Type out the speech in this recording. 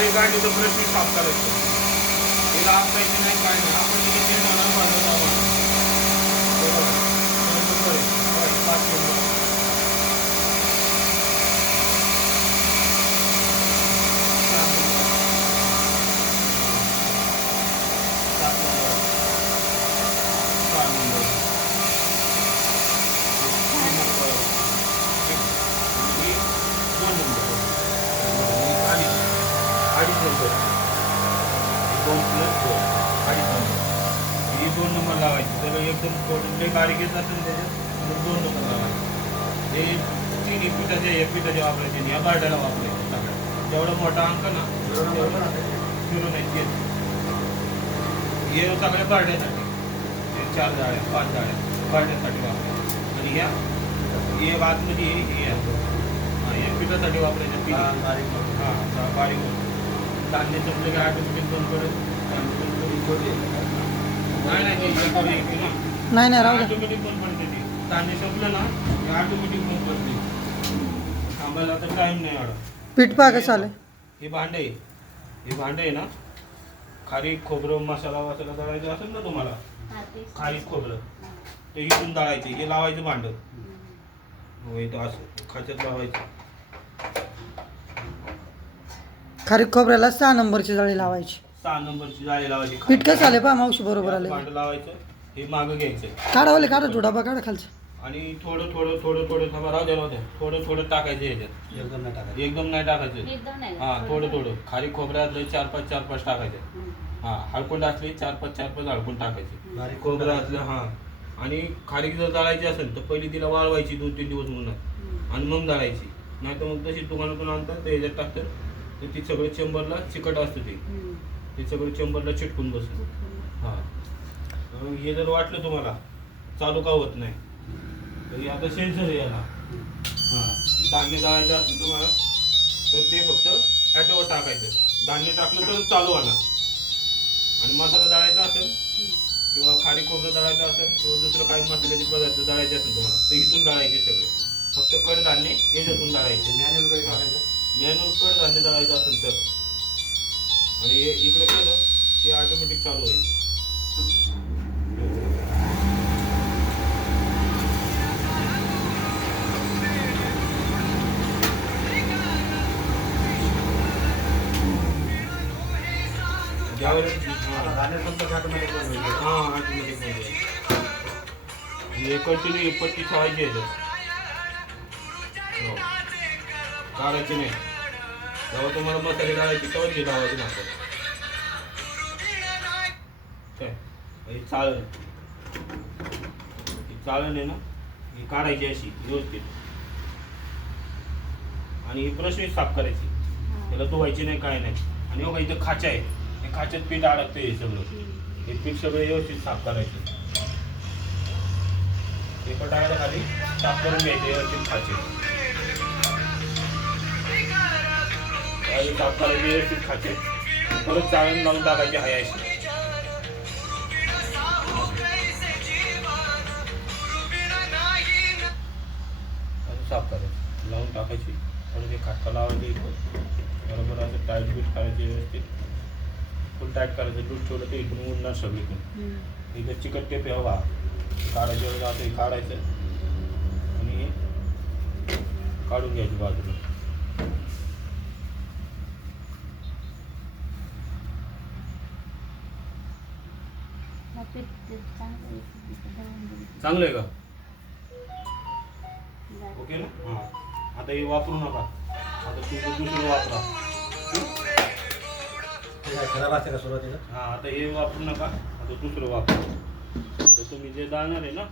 काही गाडीचं प्रश्न साफ करायचं. तिला आपल्याची नाही काय नाही. आपण तिथे 3 होणार बांधत आहोत. बरोबर. 5 नंबर. हे 2 नंबर लावायचे. त्याला एकदम थोडे बारीक येत असेल त्याच्यात 2 नंबर लावायचे. हे 3 पिठाचे वापरायचे. या बारड्याला वापरायचे. जेवढा मोठा अंक ना तेवढं फिरून यायचे. हे सगळ्या बारड्यासाठी 4 जाळ्या 5 जाळ्या बारड्यासाठी वापरायचे. आणि ह्या हे आतमध्ये हे हे पिठासाठी वापरायचे. हां बारीक धान्य संपलं की ऑटोमॅटिक बंद पडेल. नाही राहू दे. ऑटोमॅटिक बंद पडते ती. धान्य संपलं ना ऑटोमॅटिक बंद पडते. थांबायला आता टाइम नाही एवढा. पीठ पहा कसं आलं. हे भांडं आहे ना, खारीक खोबरं मसाला दळायचं असेल ना तुम्हाला, खारीक खोबरं ते इथून दळायचे. हे लावायचं भांडं. इथं असं खाच्यात लावायचं. खारीक खोबऱ्याला 6 नंबरची जाळी लावायची. 6 नंबरची जाळी लावायची. पीठ कसं आले पहा मावशी बरोबर आले. भांडं लावायचं. हे मागं घ्यायचं. काढा तो डबा काढा खालचा. आणि थोडं थांबा. राहू द्या. थोडं टाकायचं याच्यात. एकदम नाही टाकायचं. हां थोडं खारीक खोबऱ्यातले 4-5 टाकायचे. हां हळकुंड असले 4-5 हळकुंड टाकायचे. खोबरं असलं हां. आणि खारीक जर दळायची असेल तर पहिली तिला वाळवायची 2-3 दिवस म्हणून आणि मग दळायची. नाही तर मग तशी दुकानातून आणतात ते याच्यात टाकतात तर ती सगळं चेंबरला चिकट असतं. ते सगळं चेंबरला चिटकून बसतं. हां हे जर वाटलं तुम्हाला चालू का होत नाही तर आता सेन्सर आहे याला. हां धान्य दळायचं असेल तुम्हाला तर ते फक्त ॲटोवर टाकायचं. धान्य टाकलं तर चालू होणार. आणि मसाला दळायचा असेल किंवा खारी खोबरं दळायचं असेल किंवा दुसरं काही मसाल्याचे पदार्थ दळायचे असेल तुम्हाला तर इथून दळायचे सगळे. फक्त कडधान्य याच्यातून दळायचे. मॅन्युअल कडधान्य दळायचं असेल तर. आणि हे इकडे केलं की ऑटोमॅटिक चालू होईल. हे कंटिन्यू पट्टी ठेवायची आहे. काढायची नाही. जेव्हा तुम्हाला मसाले काढायचे तेव्हा ते लावायचे ना. काय हे चाळण आहे ना ही काढायची अशी व्यवस्थित. आणि ही ब्रशने साफ करायची. त्याला धुवायची नाही काय नाही. आणि बघा इथं खाच्या आहे. हे खाच्यात पीठ अडकतं. हे सगळं हे पीठ सगळं व्यवस्थित साफ करायचं. पेपर टाकायला खाली साफ करून घ्यायचे व्यवस्थित खाचे. साफ करायचे व्यवस्थित खाचे. परत चाळण लावून टाकायचे हायाशी. साफ करायचं लावून टाकायची. परत एक खाटका लावायची. बरोबर असं टाईट बीट करायचे व्यवस्थित. फुल टाईट करायचं. दूध ठेवलं ते इकडून उडणार सगळीकडून. इथं चिकट टेप आहे बघा काढायचं वेळेला असं हे काढायचं आणि हे काढून घ्यायची बाजूला. चांगलं आहे का? ओके ना. हां आता हे वापरू नका. आता दुसरं वापरा. खराब असते का सुरुवातीला? हां आता हे वापरू नका. आता दुसरं वापरा. तर तुम्ही जे जाणार आहे ना